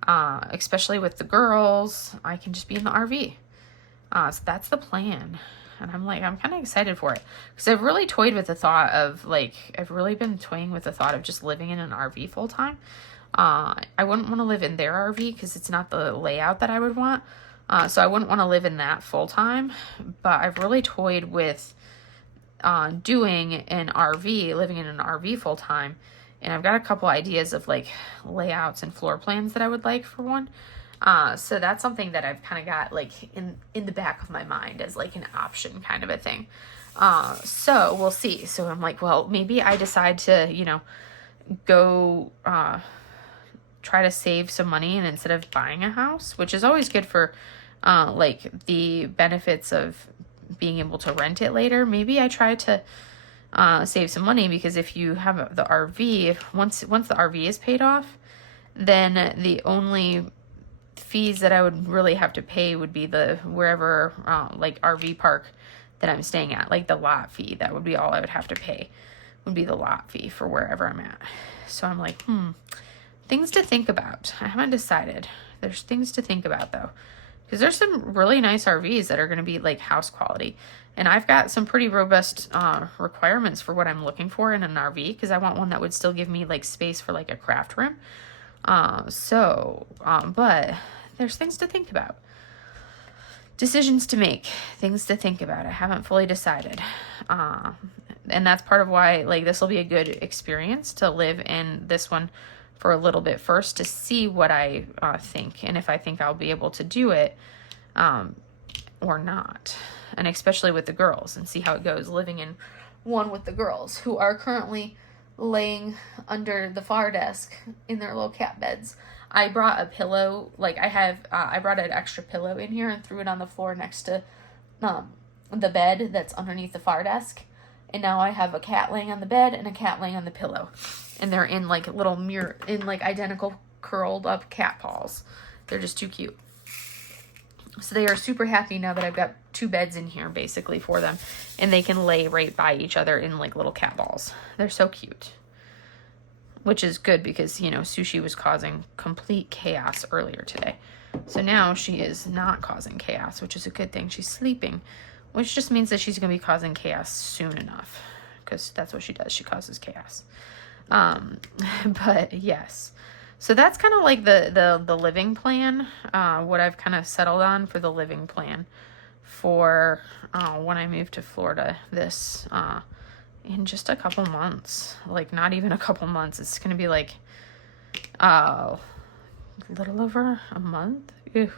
especially with the girls. I can just be in the RV. So that's the plan. And I'm kind of excited for it, because I've really toyed with the thought of I've really been toying with the thought of just living in an RV full time. I wouldn't want to live in their RV because it's not the layout that I would want. So I wouldn't want to live in that full time, but I've really toyed with doing an RV, living in an RV full time. And I've got a couple ideas of layouts and floor plans that I would like for one. So that's something that I've kind of got in the back of my mind as an option kind of a thing. So we'll see. So I'm well, maybe I decide to, go, try to save some money, and instead of buying a house, which is always good for, the benefits of being able to rent it later, maybe I try to, save some money, because if you have the RV, once the RV is paid off, then the only fees that I would really have to pay would be the wherever RV park that I'm staying at, the lot fee. That would be all I would have to pay, would be the lot fee for wherever I'm at. So I'm things to think about. I haven't decided. There's things to think about though, because there's some really nice RVs that are going to be house quality, and I've got some pretty robust requirements for what I'm looking for in an RV, because I want one that would still give me space for a craft room. But there's things to think about, decisions to make, things to think about. I haven't fully decided. And that's part of why, this will be a good experience to live in this one for a little bit first, to see what I think, and if I think I'll be able to do it, or not. And especially with the girls, and see how it goes living in one with the girls, who are currently laying under the far desk in their little cat beds. I brought a pillow, I brought an extra pillow in here and threw it on the floor next to the bed that's underneath the far desk. And now I have a cat laying on the bed and a cat laying on the pillow. And they're in little mirror, in identical curled up cat paws. They're just too cute. So they are super happy now that I've got two beds in here basically for them, and they can lay right by each other in little cat balls. They're so cute, which is good because, Sushi was causing complete chaos earlier today. So now she is not causing chaos, which is a good thing. She's sleeping, which just means that she's going to be causing chaos soon enough, because that's what she does. She causes chaos. But yes. So that's kind of the living plan, what I've kind of settled on for the living plan for when I move to Florida in just a couple months. Not even a couple months. It's going to be a little over a month. Ew.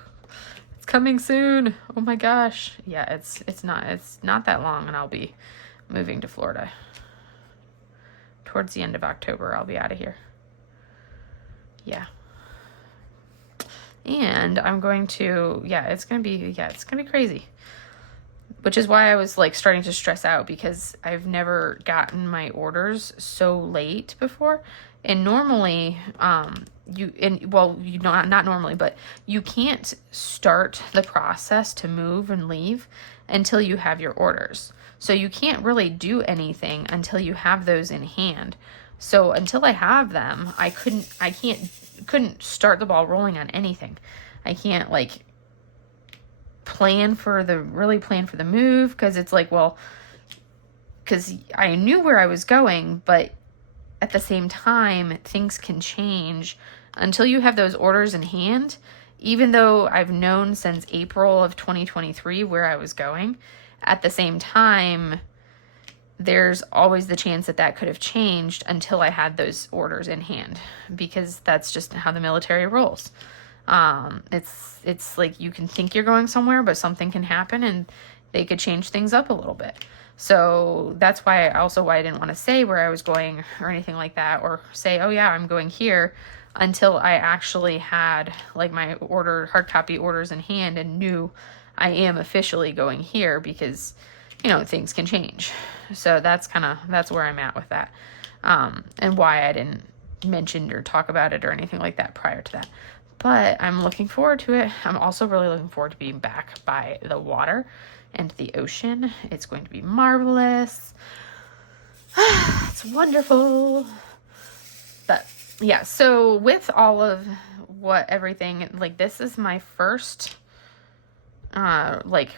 It's coming soon. Oh my gosh. Yeah, it's not that long, and I'll be moving to Florida. Towards the end of October, I'll be out of here. Yeah. And I'm going to, it's going to be crazy. which is why I was like starting to stress out, because I've never gotten my orders so late before. And normally, not normally, but you can't start the process to move and leave until you have your orders. So you can't really do anything until you have those in hand. So until I have them, I couldn't start the ball rolling on anything. I can't like plan for the move, because it's like, well, because I knew where I was going, but at the same time, things can change until you have those orders in hand. Even though I've known since April of 2023 where I was going, at the same time, there's always the chance that that could have changed until I had those orders in hand, because that's just how the military rolls. It's like you can think you're going somewhere, but something can happen and they could change things up a little bit. So that's why I didn't want to say where I was going or anything like that, or say, oh yeah, I'm going here, until I actually had like my hard copy orders in hand and knew I am officially going here, because, you know, things can change. So that's where I'm at with that. And why I didn't mention or talk about it or anything like that prior to that. But I'm looking forward to it. I'm also really looking forward to being back by the water and the ocean. It's going to be marvelous. It's wonderful. But yeah, so with all of everything, like this is my first, this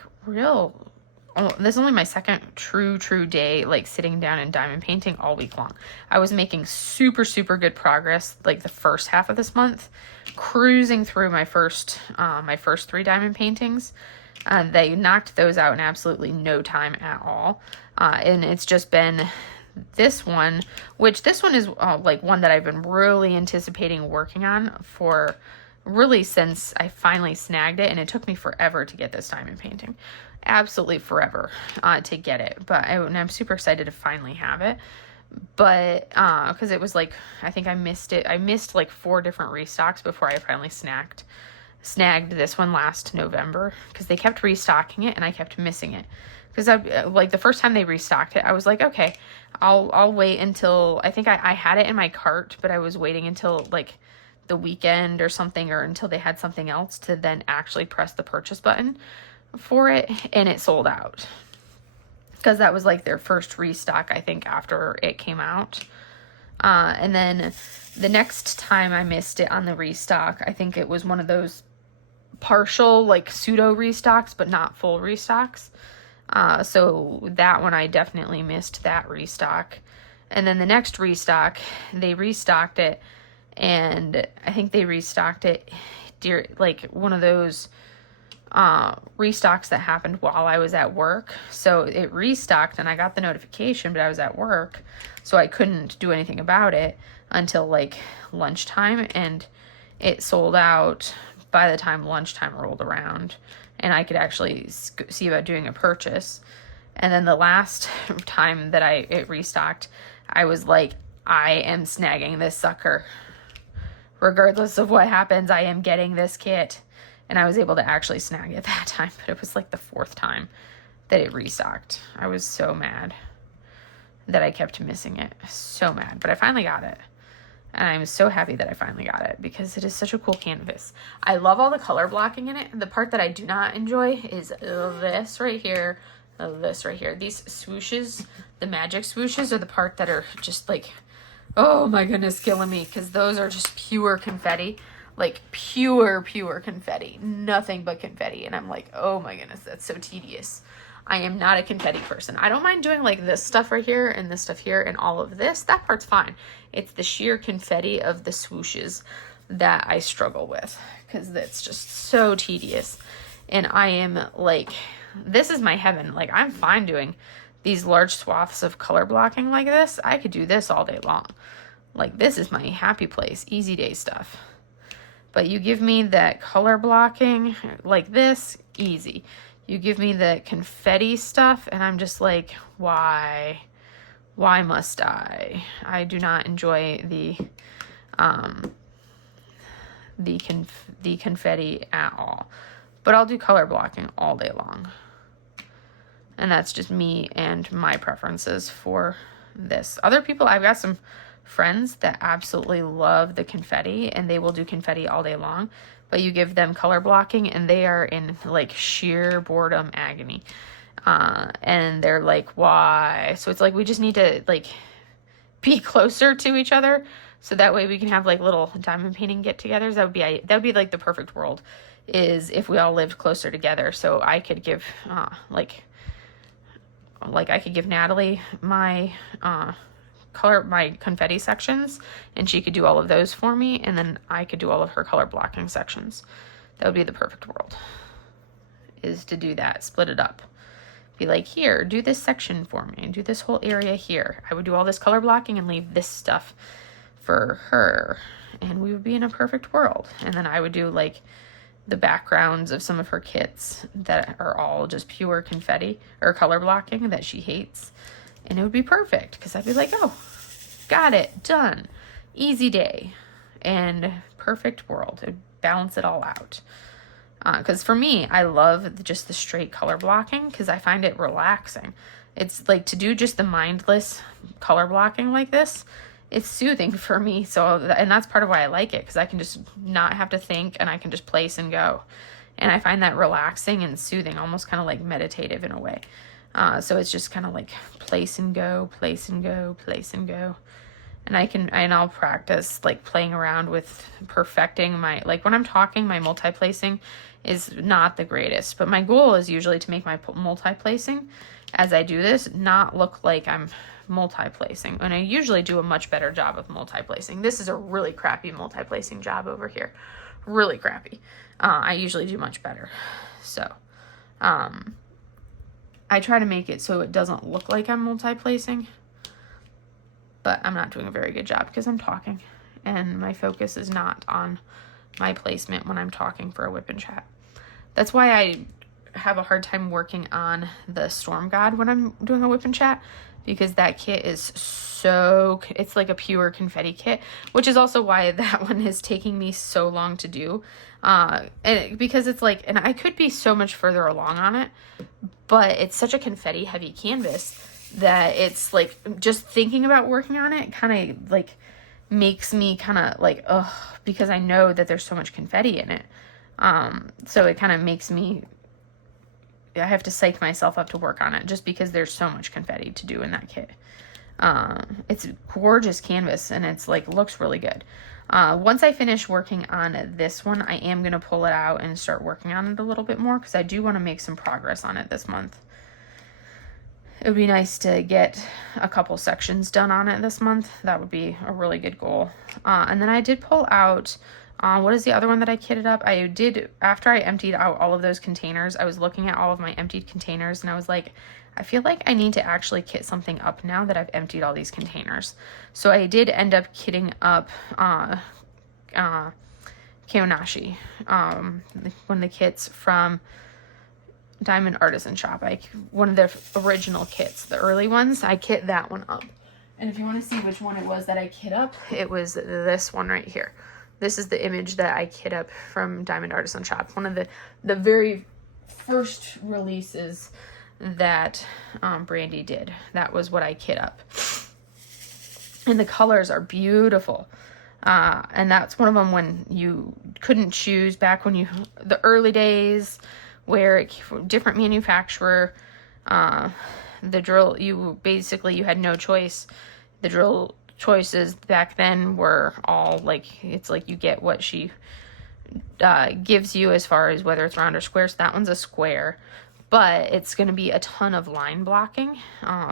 is only my second true day, like sitting down and diamond painting all week long. I was making super good progress like the first half of this month, cruising through my first 3 diamond paintings. They knocked those out in absolutely no time at all. And it's just been this one, which this one is like one that I've been really anticipating working on for really since I finally snagged it. And it took me forever to get this diamond painting. Absolutely forever to get it. But I'm super excited to finally have it. But because it was like, I think I missed it. I missed like 4 different restocks before I finally snagged this one last November, because they kept restocking it and I kept missing it. Because I like the first time they restocked it, I was like, okay, I'll wait until, I think I had it in my cart, but I was waiting until like the weekend or something, or until they had something else to then actually press the purchase button for it, and it sold out. Because that was like their first restock, I think, after it came out. And then the next time I missed it on the restock, I think it was one of those partial, like pseudo restocks, but not full restocks. So that one I definitely missed that restock. And then the next restock, they restocked it, and I think they restocked it like one of those restocks that happened while I was at work. So it restocked and I got the notification, but I was at work, so I couldn't do anything about it until like lunchtime, and it sold out by the time lunchtime rolled around and I could actually see about doing a purchase. And then the last time that it restocked, I was like, I am snagging this sucker. Regardless of what happens, I am getting this kit. And I was able to actually snag it that time, but it was like the 4th time that it restocked. I was so mad that I kept missing it. So mad, but I finally got it. And I'm so happy that I finally got it, because it is such a cool canvas. I love all the color blocking in it. The part that I do not enjoy is this right here, this right here. These swooshes, the magic swooshes, are the part that are just like, oh my goodness, killing me, because those are just pure confetti. Like pure confetti, nothing but confetti. And I'm like, oh my goodness, that's so tedious. I am not a confetti person. I don't mind doing like this stuff right here and this stuff here and all of this. That part's fine. It's the sheer confetti of the swooshes that I struggle with, because that's just so tedious. And I am like, this is my heaven. Like, I'm fine doing these large swaths of color blocking like this. I could do this all day long. Like, this is my happy place, easy day stuff. But you give me that color blocking like this, easy. You give me the confetti stuff, and I'm just like, why? Why must I? I do not enjoy the confetti at all. But I'll do color blocking all day long. And that's just me and my preferences for this. Other people, I've got some friends that absolutely love the confetti, and they will do confetti all day long, but you give them color blocking and they are in like sheer boredom agony. And they're like, why? So it's like, we just need to like be closer to each other, so that way we can have like little diamond painting get-togethers. That would be like the perfect world, is if we all lived closer together. So I could give like I could give Natalie my my confetti sections, and she could do all of those for me, and then I could do all of her color blocking sections. That would be the perfect world, is to do that, split it up. Be like, here, do this section for me, do this whole area here. I would do all this color blocking and leave this stuff for her, and we would be in a perfect world. And then I would do like the backgrounds of some of her kits that are all just pure confetti or color blocking that she hates, and it would be perfect, because I'd be like, oh, got it, done, easy day, and perfect world. It'd balance it all out. Because for me, I love just the straight color blocking, because I find it relaxing. It's like, to do just the mindless color blocking like this, it's soothing for me. So, and that's part of why I like it, because I can just not have to think, and I can just place and go. And I find that relaxing and soothing, almost kind of like meditative in a way. So it's just kind of like place and go, place and go, place and go. And I'll practice like playing around with perfecting my, like when I'm talking, my multi-placing is not the greatest, but my goal is usually to make my multi-placing as I do this not look like I'm multi-placing. And I usually do a much better job of multi-placing. This is a really crappy multi-placing job over here. Really crappy. I usually do much better. So, I try to make it so it doesn't look like I'm multi-placing, but I'm not doing a very good job because I'm talking, and my focus is not on my placement when I'm talking for a WIP and chat. That's why I have a hard time working on the Storm God when I'm doing a WIP and chat, because that kit is it's like a pure confetti kit, which is also why that one is taking me so long to do. Because it's like, and I could be so much further along on it, but it's such a confetti heavy canvas that it's like, just thinking about working on it kind of like makes me kind of like, ugh, because I know that there's so much confetti in it. So it kind of makes me, I have to psych myself up to work on it, just because there's so much confetti to do in that kit. It's gorgeous canvas, and it's like, looks really good. Once I finish working on this one, I am going to pull it out and start working on it a little bit more, because I do want to make some progress on it this month. It would be nice to get a couple sections done on it this month. That would be a really good goal. And then I did pull out, what is the other one that I kitted up? I did, after I emptied out all of those containers, I was looking at all of my emptied containers, and I was like, I feel like I need to actually kit something up now that I've emptied all these containers. So I did end up kitting up Keonashi, one of the kits from Diamond Artisan Shop. One of the original kits, the early ones, I kit that one up. And if you want to see which one it was that I kit up, it was this one right here. This is the image that I kit up from Diamond Artisan Shop. One of the very first releases that Brandy did. That was what I kit up. And the colors are beautiful. And that's one of them when you couldn't choose, back when the early days where different manufacturer, the drill, you had no choice. The drill choices back then were all like, it's like you get what she gives you as far as whether it's round or square. So that one's a square, but it's going to be a ton of line blocking.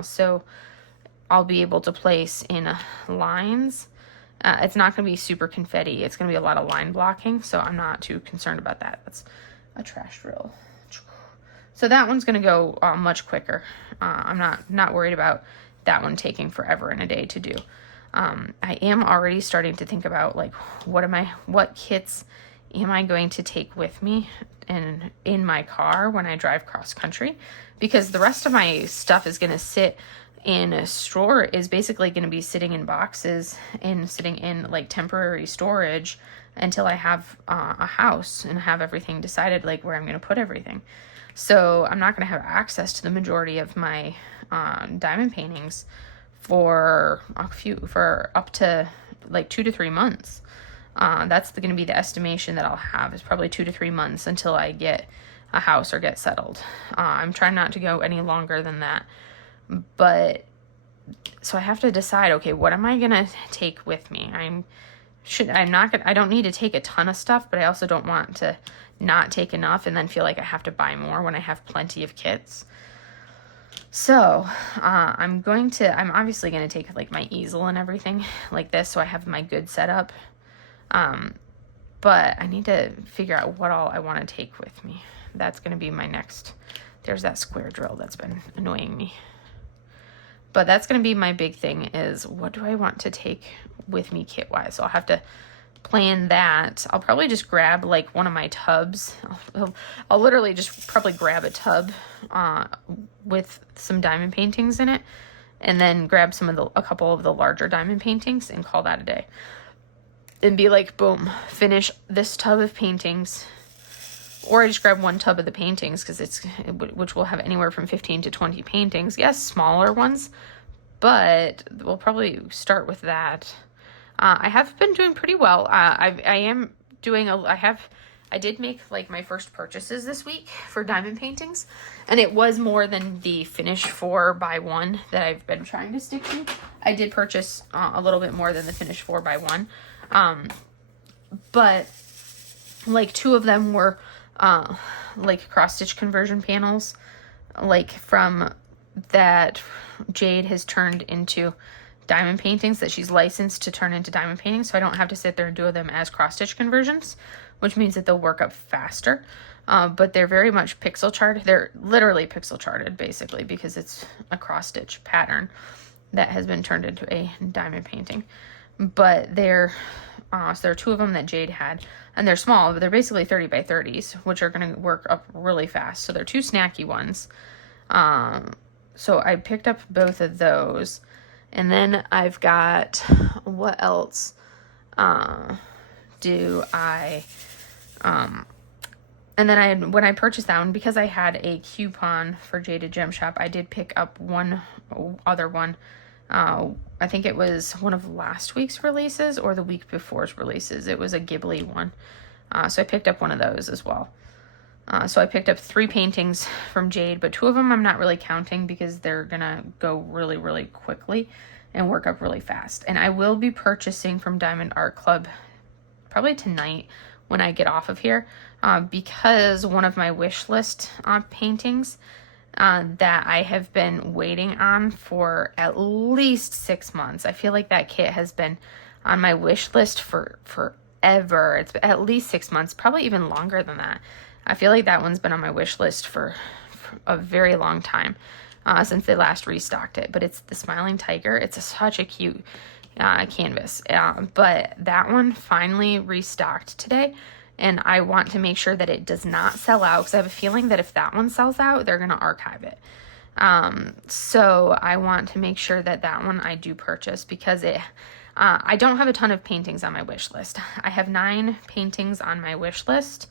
So I'll be able to place in lines. It's not going to be super confetti. It's going to be a lot of line blocking. So I'm not too concerned about that. That's a trash drill. So that one's going to go much quicker. I'm not worried about that one taking forever and a day to do. I am already starting to think about like, what kits am I going to take with me and in my car when I drive cross country, because the rest of my stuff is going to sit in a store, is basically going to be sitting in boxes and sitting in like temporary storage until I have a house and have everything decided, like where I'm going to put everything. So I'm not going to have access to the majority of my diamond paintings for up to like 2 to 3 months. That's going to be the estimation that I'll have, is probably 2 to 3 months until I get a house or get settled. I'm trying not to go any longer than that. But so I have to decide, okay, what am I going to take with me? I don't need to take a ton of stuff, but I also don't want to not take enough and then feel like I have to buy more when I have plenty of kits. So, I'm obviously going to take like my easel and everything like this, so I have my good setup. But I need to figure out what all I want to take with me. That's going to be my next. There's that square drill that's been annoying me. But that's going to be my big thing, is what do I want to take with me kit-wise? So I'll have to plan that. I'll probably just grab like one of my tubs. I'll literally just probably grab a tub with some diamond paintings in it, and then grab a couple of the larger diamond paintings and call that a day. And be like, boom, finish this tub of paintings. Or I just grab one tub of the paintings, which will have anywhere from 15 to 20 paintings. Yes, smaller ones, but we'll probably start with that. I have been doing pretty well. I did make like my first purchases this week for diamond paintings, and it was more than the finish 4x1 that I've been trying to stick to. I did purchase a little bit more than the finish 4x1, but like 2 of them were like cross-stitch conversion panels, like from that Jade has turned into diamond paintings, that she's licensed to turn into diamond paintings, so I don't have to sit there and do them as cross-stitch conversions, which means that they'll work up faster. But they're very much pixel charted. They're literally pixel charted, basically, because it's a cross-stitch pattern that has been turned into a diamond painting. But so there are 2 of them that Jade had, and they're small, but they're basically 30 by 30s, which are going to work up really fast. So they're 2 snacky ones. So I picked up both of those, and then I've got, what else do I, and then when I purchased that one, because I had a coupon for Jaded Gem Shop, I did pick up one other one. I think it was one of last week's releases or the week before's releases. It was a Ghibli one. So I picked up one of those as well. So I picked up 3 paintings from Jade, but 2 of them I'm not really counting because they're going to go really, really quickly and work up really fast. And I will be purchasing from Diamond Art Club probably tonight when I get off of here, because one of my wish list paintings that I have been waiting on for at least 6 months. I feel like that kit has been on my wish list for forever. It's at least 6 months, probably even longer than that. I feel like that one's been on my wish list for a very long time, since they last restocked it. But it's the Smiling Tiger. It's such a cute canvas. But that one finally restocked today. And I want to make sure that it does not sell out, because I have a feeling that if that one sells out, they're going to archive it. So I want to make sure that that one I do purchase, because I don't have a ton of paintings on my wish list. I have 9 paintings on my wish list,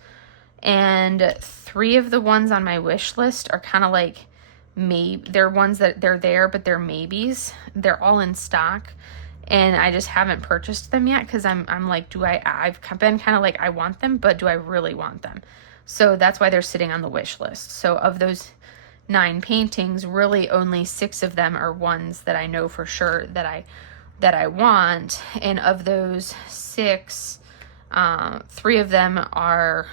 and 3 of the ones on my wish list are kind of like they're ones that they're there, but they're maybes. They're all in stock. And I just haven't purchased them yet, because I'm like, I've been kind of like, I want them, but do I really want them? So that's why they're sitting on the wish list. So of those 9 paintings, really only 6 of them are ones that I know for sure that I want. And of those 6, 3 of them are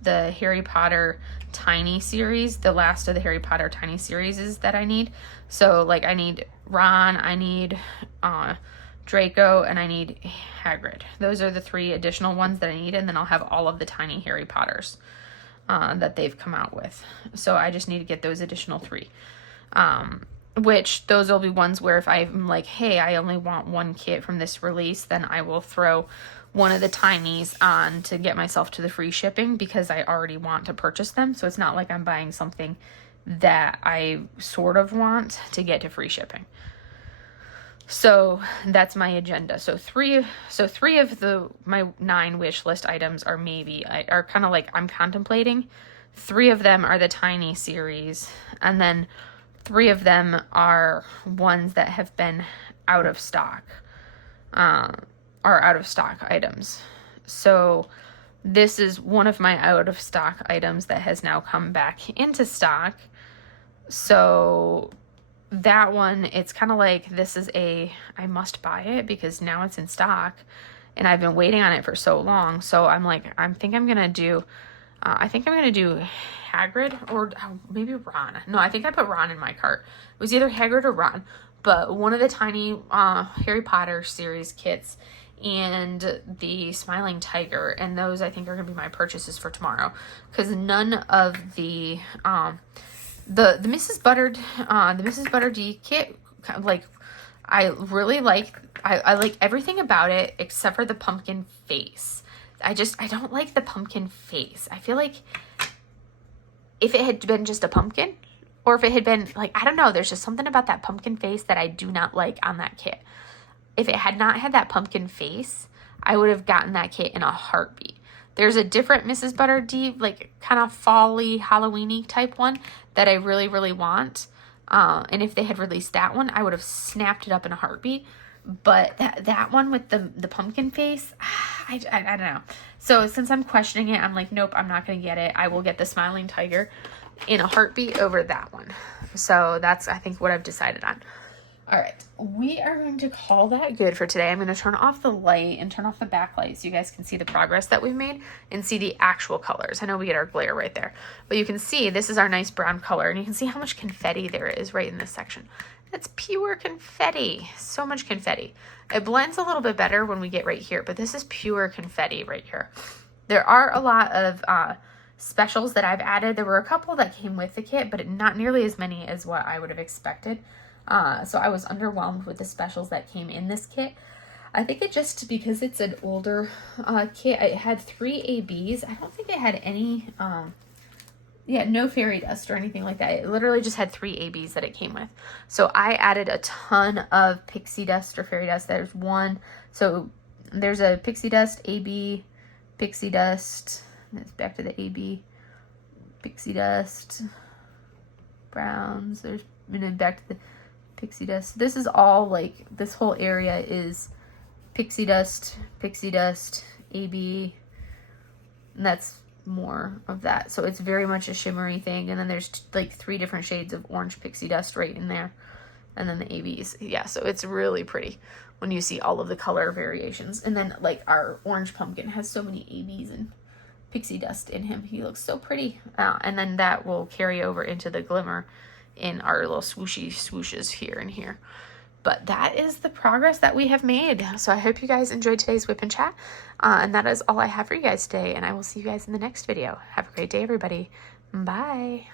the Harry Potter Tiny series, the last of the Harry Potter Tiny series is that I need. So like I need Ron, I need Draco, and I need Hagrid. Those are the 3 additional ones that I need, and then I'll have all of the tiny Harry Potters that they've come out with. So I just need to get those additional 3. Which those will be ones where if I'm like, hey, I only want 1 kit from this release, then I will throw one of the tinies on to get myself to the free shipping, because I already want to purchase them. So it's not like I'm buying something that I sort of want to get to free shipping. So that's my agenda. So three of my 9 wish list items are kind of like I'm contemplating. 3 of them are the tiny series, and then 3 of them are ones that have been out of stock, are out of stock items. So this is one of my out of stock items that has now come back into stock. So that one, it's kind of like, this is I must buy it because now it's in stock and I've been waiting on it for so long. So I'm like, I think I'm going to do Hagrid or maybe Ron. No, I think I put Ron in my cart. It was either Hagrid or Ron, but one of the tiny Harry Potter series kits and the Smiling Tiger, and those I think are going to be my purchases for tomorrow, because none of the Mrs. Butterdee kit, like, I really like, I like everything about it except for the pumpkin face. I don't like the pumpkin face. I feel like if it had been just a pumpkin, or if it had been like, I don't know, there's just something about that pumpkin face that I do not like on that kit. If it had not had that pumpkin face, I would have gotten that kit in a heartbeat. There's a different Mrs. Butterdee, like kind of fall-y, Halloween-y type one that I really, really want. And if they had released that one, I would have snapped it up in a heartbeat. But that one with the pumpkin face, I don't know. So since I'm questioning it, I'm like, nope, I'm not going to get it. I will get the Smiling Tiger in a heartbeat over that one. So that's, I think, what I've decided on. All right, we are going to call that good for today. I'm going to turn off the light and turn off the backlight so you guys can see the progress that we've made and see the actual colors. I know we get our glare right there, but you can see this is our nice brown color, and you can see how much confetti there is right in this section. That's pure confetti. So much confetti. It blends a little bit better when we get right here, but this is pure confetti right here. There are a lot of specials that I've added. There were a couple that came with the kit, but not nearly as many as what I would have expected. So I was underwhelmed with the specials that came in this kit. I think it just because it's an older kit. It had 3 ABs. I don't think it had any, no fairy dust or anything like that. It literally just had 3 ABs that it came with. So I added a ton of pixie dust or fairy dust. There's one. So there's a pixie dust, AB, pixie dust. It's back to the AB, pixie dust, browns. And then back to the pixie dust. This is all like, this whole area is pixie dust, AB, and that's more of that. So it's very much a shimmery thing. And then there's like 3 different shades of orange pixie dust right in there. And then the ABs. Yeah, so it's really pretty when you see all of the color variations. And then like our orange pumpkin has so many ABs and pixie dust in him. He looks so pretty. And then that will carry over into the glimmer in our little swooshes here and here. But that is the progress that we have made. So I hope you guys enjoyed today's WIP and Chat. And that is all I have for you guys today. And I will see you guys in the next video. Have a great day, everybody. Bye.